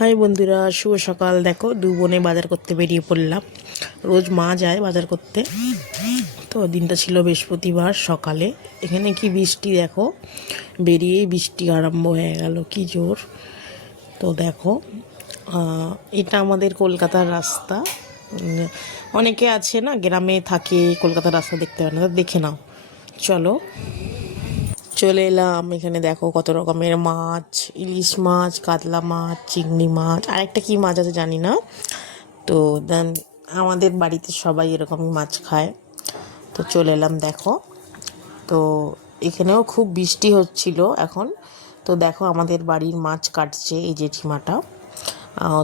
High বন্ধুরা, শুভ সকাল। দেখো দু বোনে বাজার করতে বেরিয়ে পড়লাম। রোজ মা যায় বাজার করতে, তো দিনটা ছিল বৃহস্পতিবার সকালে। এখানে কি বৃষ্টি দেখো, বেরিয়েই বৃষ্টি আরম্ভ হয়ে গেল, কি জোর। তো দেখো এটা আমাদের কলকাতার রাস্তা। অনেকে আছে না গ্রামে থাকে, কলকাতার রাস্তা দেখতে পারে না, তো দেখে নাও। চলো চলে এলাম এখানে। দেখো কত রকমের মাছ, ইলিশ মাছ, কাতলা মাছ, চিংড়ি মাছ, আর একটা কী মাছ আছে জানি না। তো দেন আমাদের বাড়িতে সবাই এরকমই মাছ খায়। তো চলে এলাম দেখো। তো এখানেও খুব বৃষ্টি হচ্ছিল এখন। তো দেখো আমাদের বাড়ির মাছ কাটছে এই জেঠিমাটা।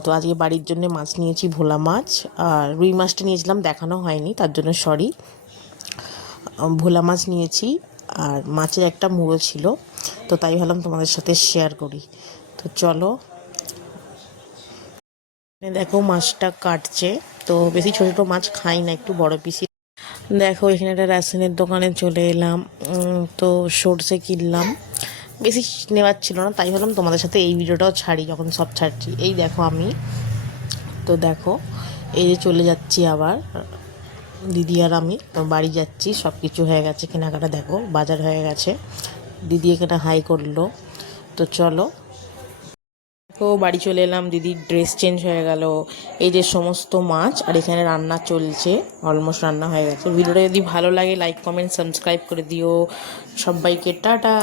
তো আজকে বাড়ির জন্য মাছ নিয়েছি, ভোলা মাছ। আর রুই মাছটা নিয়েছিলাম, দেখানো হয়নি, তার জন্য সরি। ভোলা মাছ নিয়েছি, আর মাছের একটা মুড়ো ছিল, তো তাই ভাবলাম তোমাদের সাথে শেয়ার করি। তো চলো, দেখো মাছটা কাটছে। তো বেশি ছোটো ছোটো মাছ খাই না, একটু বড় পিসি। দেখো এখানে একটা রেশনের দোকানে চলে এলাম। তো সর্ষে কিনলাম, বেশি নেওয়ার ছিল না, তাই ভাবলাম তোমাদের সাথে এই ভিডিওটাও ছাড়ি যখন সব ছাড়ছি। এই দেখো আমি, তো দেখো এই যে চলে যাচ্ছি আবার, দিদি আর আমি তো বাড়ি যাচ্ছি। সব কিছু হয়ে গেছে, কেনাকাটা দেখো, বাজার হয়ে গেছে। দিদি এখানে হাই করলো। তো চলো, তো বাড়ি চলে এলাম, দিদির ড্রেস চেঞ্জ হয়ে গেল। এই যে সমস্ত মাছ, আর এখানে রান্না চলছে, অলমোস্ট রান্না হয়ে গেছে। ভিডিওটা যদি ভালো লাগে লাইক কমেন্ট সাবস্ক্রাইব করে দিও। সবাইকে টাটা।